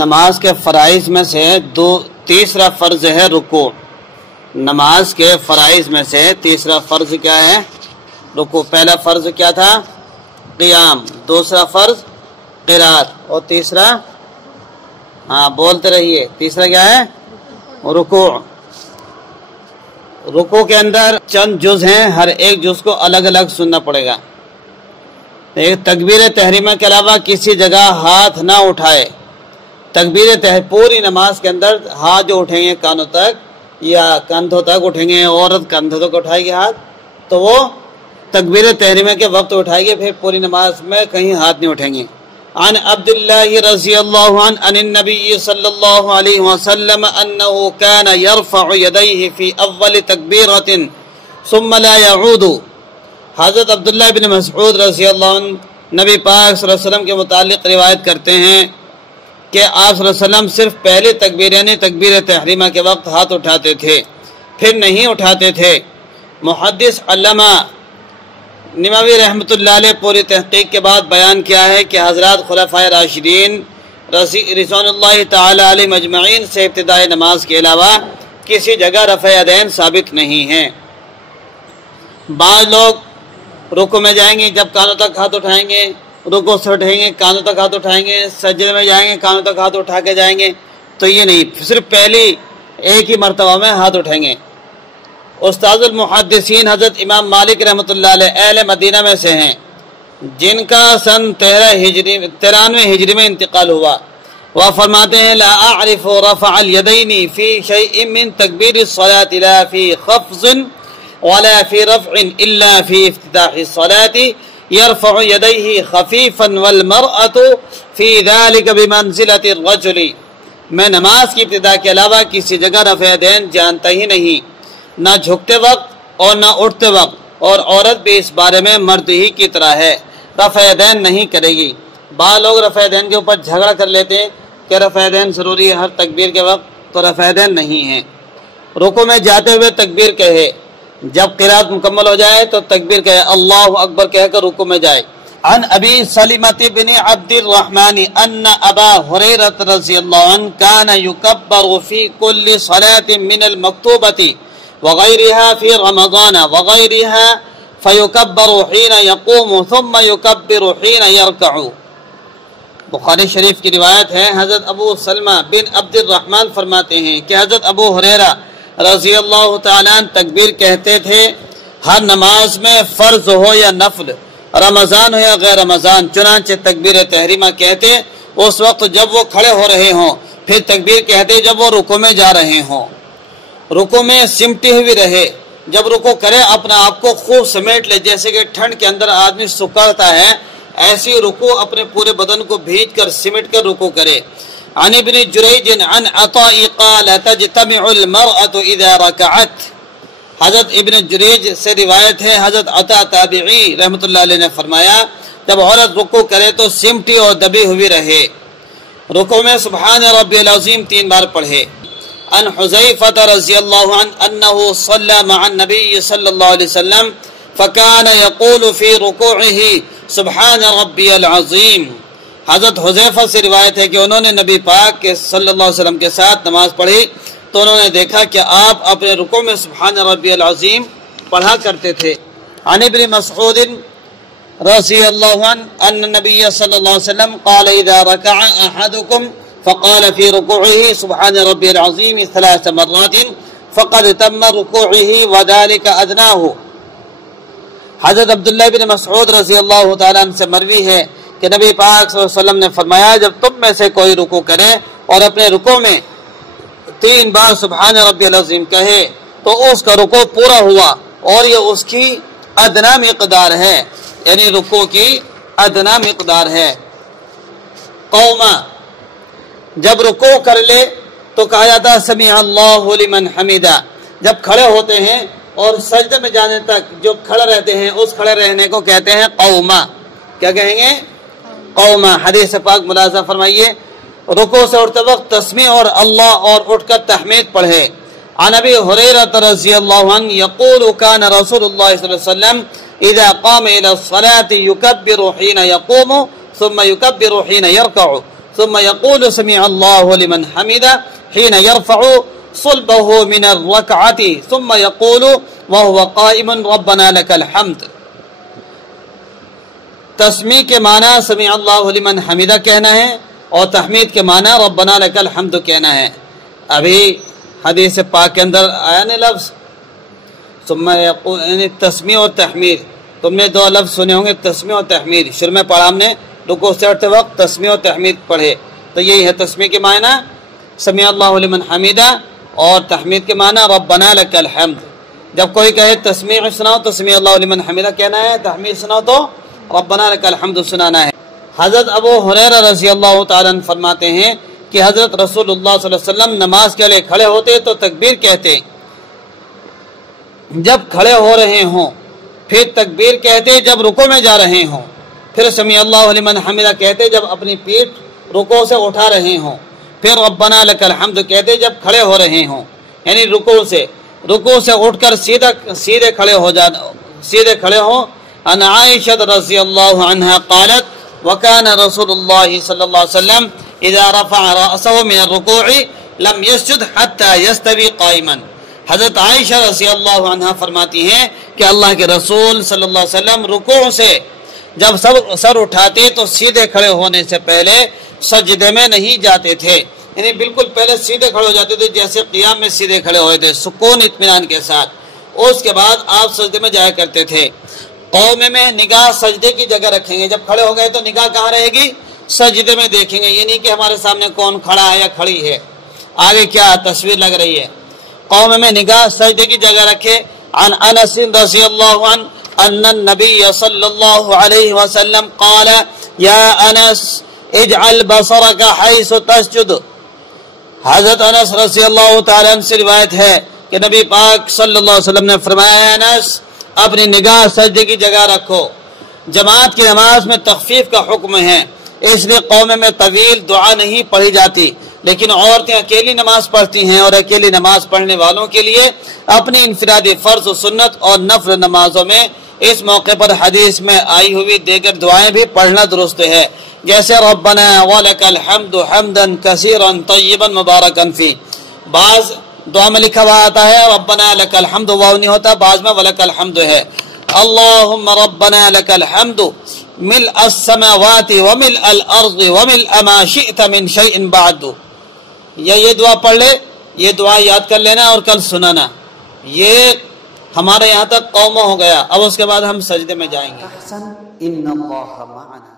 نماز کے فرائض میں سے تیسرا فرض ہے رکوع. نماز کے فرائض میں سے تیسرا فرض کیا ہے؟ رکوع. پہلا فرض کیا تھا؟ قیام. دوسرا فرض قرات. اور تیسرا بولتے رہیے، تیسرا کیا ہے؟ رکوع. رکوع کے اندر چند جز ہیں، ہر ایک جز کو الگ الگ سننا پڑے گا. ایک تکبیر تحریمہ کے علاوہ کسی جگہ ہاتھ نہ اٹھائے. پوری نماز کے اندر ہاتھ جو اٹھیں گے کانوں تک یا کندھوں تک اٹھیں گے، عورت کندھوں تک اٹھائے گی ہاتھ تو وہ تکبیر تحریمہ کے وقت اٹھائے گی، پھر پوری نماز میں کہیں ہاتھ نہیں اٹھیں گے. عن عبداللہ رضی اللہ عنہ عن النبی صلی اللہ علیہ وسلم انه كان يرفع يديه في اول تکبیرۃ ثم لا يعود. حضرت عبداللہ بن مسعود رضی اللہ عنہ نبی پاک صلی اللہ علیہ وسلم کے متعلق روایت کرتے ہیں کہ آپ صلی اللہ علیہ وسلم صرف پہلے تکبیر یعنی تکبیر تحریمہ کے وقت ہاتھ اٹھاتے تھے، پھر نہیں اٹھاتے تھے. محدث علامہ نموی رحمۃ اللہ علیہ پوری تحقیق کے بعد بیان کیا ہے کہ حضرات خلفائے راشدین رضوان اللہ تعالی علیہ مجمعین سے ابتدائی نماز کے علاوہ کسی جگہ رفع یدین ثابت نہیں ہے. بعض لوگ رکوع میں جائیں گے جب کانوں تک ہاتھ اٹھائیں گے، رکوع سے اٹھیں گے کانوں تک ہاتھ اٹھائیں گے، سجدے میں جائیں گے کانوں تک ہاتھ اٹھا کے جائیں گے. تو یہ نہیں، صرف پہلی ایک ہی مرتبہ میں ہاتھ اٹھائیں گے. استاد المحدثین حضرت امام مالک رحمۃ اللہ علیہ اہل مدینہ میں سے ہیں، جن کا سن 93 ہجری میں انتقال ہوا. وہ فرماتے ہیں لا اعرف رفع الیدین فی شیء من تکبیر الصلاۃ لا فی خفض ولا فی رفع الا فی افتتاح الصلاۃ يرفع يديه خفيفا والمرأة في ذلك بمنزلة الرجل. میں نماز کی ابتدا کے علاوہ کسی جگہ رفع یدین جانتا ہی نہیں، نہ جھکتے وقت اور نہ اٹھتے وقت، اور عورت بھی اس بارے میں مرد ہی کی طرح ہے، رفع یدین نہیں کرے گی. بعض لوگ رفع یدین کے اوپر جھگڑا کر لیتے ہیں کہ رفع یدین ضروری ہے ہر تکبیر کے وقت، تو رفع یدین نہیں ہے. رکوع میں جاتے ہوئے تکبیر کہے، جب قرات مکمل ہو جائے تو تکبیر کہے، اللہ اکبر کہہ کر رکوع میں جائے. عن ابی سلمۃ بن عبد الرحمن ان ابا ہریرہ رضی اللہ عنہ كان يكبر في كل صلاة من المكتوبة وغيرها في رمضان وغيرها فيكبر حين يقوم ثم يكبر حين يركع. بخاری شریف کی روایت ہے، حضرت ابو سلمہ بن عبد الرحمن فرماتے ہیں کہ حضرت ابو ہریرہ رضی اللہ تعالیٰ عنہ تکبیر کہتے تھے ہر نماز میں، فرض ہو یا نفل، رمضان ہو یا غیر رمضان. چنانچہ تکبیر تحریمہ کہتے اس وقت جب وہ کھڑے ہو رہے ہوں، پھر تکبیر کہتے جب وہ رکوع میں جا رہے ہوں. رکوع میں سمٹی ہوئی رہے، جب رکوع کرے اپنا آپ کو خوب سمیٹ لے، جیسے کہ ٹھنڈ کے اندر آدمی سکڑتا ہے، ایسی رکوع اپنے پورے بدن کو بھیج کر سمٹ کر رکوع کرے. عن ابن جریج عن عطاء قال تجتمع المرأة اذا ركعت. حضرت ابن جریج سے روایت ہے، حضرت عطا تابعی رحمۃ اللہ علیہ نے فرمایا جب عورت رکوع کرے تو سمٹی اور دبی ہوئی رہے. رکوع میں سبحان ربی العظیم 3 بار پڑھے. عن حذیفہ رضی اللہ عنہ انه صلى مع النبي صلی اللہ علیہ وسلم فكان يقول في ركوعه سبحان ربی العظیم. حضرت حذیفہ سے روایت ہے کہ انہوں نے نبی پاک کے صلی اللہ علیہ وسلم کے ساتھ نماز پڑھی تو انہوں نے دیکھا کہ آپ اپنے رکوع میں سبحان ربی العظیم پڑھا کرتے تھے. عن ابن مسعود رضی اللہ عنہ ان نبی صلی اللہ علیہ وسلم قال اذا ركع احدكم فقال في ركوعه سبحان ربي العظيم 3 مرات فقد تم ركوعه وذلك ادناه. حضرت عبداللہ بن مسعود رضی اللہ تعالیٰ عنہ سے مروی ہے کہ نبی پاک صلی اللہ علیہ وسلم نے فرمایا جب تم میں سے کوئی رکوع کرے اور اپنے رکوع میں 3 بار سبحان ربی العظیم کہے تو اس کا رکوع پورا ہوا، اور یہ اس کی ادنا مقدار ہے، یعنی رکوع کی ادنا مقدار ہے. قوما جب رکوع کر لے تو کہا جاتا سمع اللہ لمن حمدہ. جب کھڑے ہوتے ہیں اور سجدے میں جانے تک جو کھڑے رہتے ہیں اس کھڑے رہنے کو کہتے ہیں قوما. کیا کہیں گے؟ قوما. حدیث پاک ملاحظہ فرمائیے، رکوع سے اٹھتے وقت تسمیع اور اللہ اور اٹھ کر تحمید پڑھے. عن ابی ہریرہ رضی اللہ عنہ یقول کان رسول اللہ صلی اللہ علیہ وسلم اذا قام الى الصلاة يكبر حين يقوم ثم يكبر حين يركع ثم يقول سمع الله لمن حمده حين يرفع صلبه من الركعة ثم يقول وهو قائم ربنا لك الحمد. تسمیع کے معنی سمع اللہ لمن حمدہ کہنا ہے اور تحمید کے معنی ربنا لک الحمد کہنا ہے. ابھی حدیث پاک کے اندر آیا نا لفظ ثم یقول، یعنی تسمیع اور تحمید. تم نے دو لفظ سنے ہوں گے، تسمیع اور تحمید. شروع میں پڑھا ہم نے رکوع سے اٹھتے وقت تسمیع اور تحمید پڑھے، تو یہی ہے تسمیع کے معنی سمع اللہ لمن حمدہ اور تحمید کے معنی ربنا لک الحمد. جب کوئی کہے تسمیع سناؤ تو سمع اللہ لمن حمدہ کہنا ہے، تحمید سناؤ تو ربنا لک الحمد سنانا ہے. حضرت ابو ہریرہ رضی اللہ تعالیٰ عنہ فرماتے ہیں کہ حضرت رسول اللہ صلی اللہ علیہ وسلم نماز کے لیے کھڑے ہوتے تو تکبیر کہتے، جب کھڑے ہو رہے ہوں، پھر تکبیر کہتے جب رکوع میں جا رہے ہوں، پھر سمیع اللہ لمن حمدہ کہتے جب اپنی پیٹھ رکوع سے اٹھا رہے ہوں، پھر ربنا لک الحمد کہتے جب کھڑے ہو رہے ہوں. یعنی رکوع سے اٹھ کر سیدھے کھڑے ہوں. عن عائشة رضی اللہ عنہ قالت وكان رسول اللہ صلی اللہ علیہ وسلم اذا رفع رأسه من الركوع لم يسجد حتى يستوي قائما. حضرت عائشہ رضی اللہ عنہ فرماتی ہیں کہ اللہ کے رسول صلی اللہ علیہ وسلم رکوع سے جب سر اٹھاتے تو سیدھے کھڑے ہونے سے پہلے سجدے میں نہیں جاتے تھے. یعنی بالکل پہلے سیدھے کھڑے ہو جاتے تھے جیسے قیام میں سیدھے کھڑے ہوئے تھے، سکون اطمینان کے ساتھ. اس کے بعد آپ سجدے میں جایا کرتے تھے. قوم میں نگاہ سجدے کی جگہ رکھیں گے، جب کھڑے ہو گئے تو نگاہ کہاں رہے گی؟ سجدے میں دیکھیں گے. یہ نہیں کہ ہمارے سامنے کون کھڑا ہے یا کھڑی ہے، آگے کیا تصویر لگ رہی ہے. قوم میں نگاہ سجدے کی جگہ رکھے. عن انس رضی اللہ عنہ ان النبی صلی اللہ علیہ وسلم قال یا انس اجعل بصرک حیث تسجد. حضرت انس رضی اللہ تعالیٰ عنہ سے روایت ہے کہ نبی پاک صلی اللہ علیہ وسلم نے فرمایا انس اپنی نگاہ سجدے کی جگہ رکھو. جماعت کی نماز میں تخفیف کا حکم ہے، اس لیے قوم میں طویل دعا نہیں پڑھی جاتی، لیکن عورتیں اکیلی نماز پڑھتی ہیں اور اکیلی نماز پڑھنے والوں کے لیے اپنی انفرادی فرض و سنت اور نفل نمازوں میں اس موقع پر حدیث میں آئی ہوئی دیگر دعائیں بھی پڑھنا درست ہے، جیسے ربنا ولک الحمد حمدا کثیرا طیبا مبارکا فی. بعض دعا میں لکھا ہوا آتا ہے ربنا لک الحمد، واو نہیں ہوتا، بعض میں ولک الحمد ہے. اللہم ربنا لک الحمد ملء السماوات وملء الارض وملء ما شئت من شیء بعد. یہ دعا پڑھ لے، یہ دعا یاد کر لینا اور کل سنانا. یہ ہمارے یہاں تک قوموں ہو گیا. اب اس کے بعد ہم سجدے میں جائیں گے. ان اللہ معنا.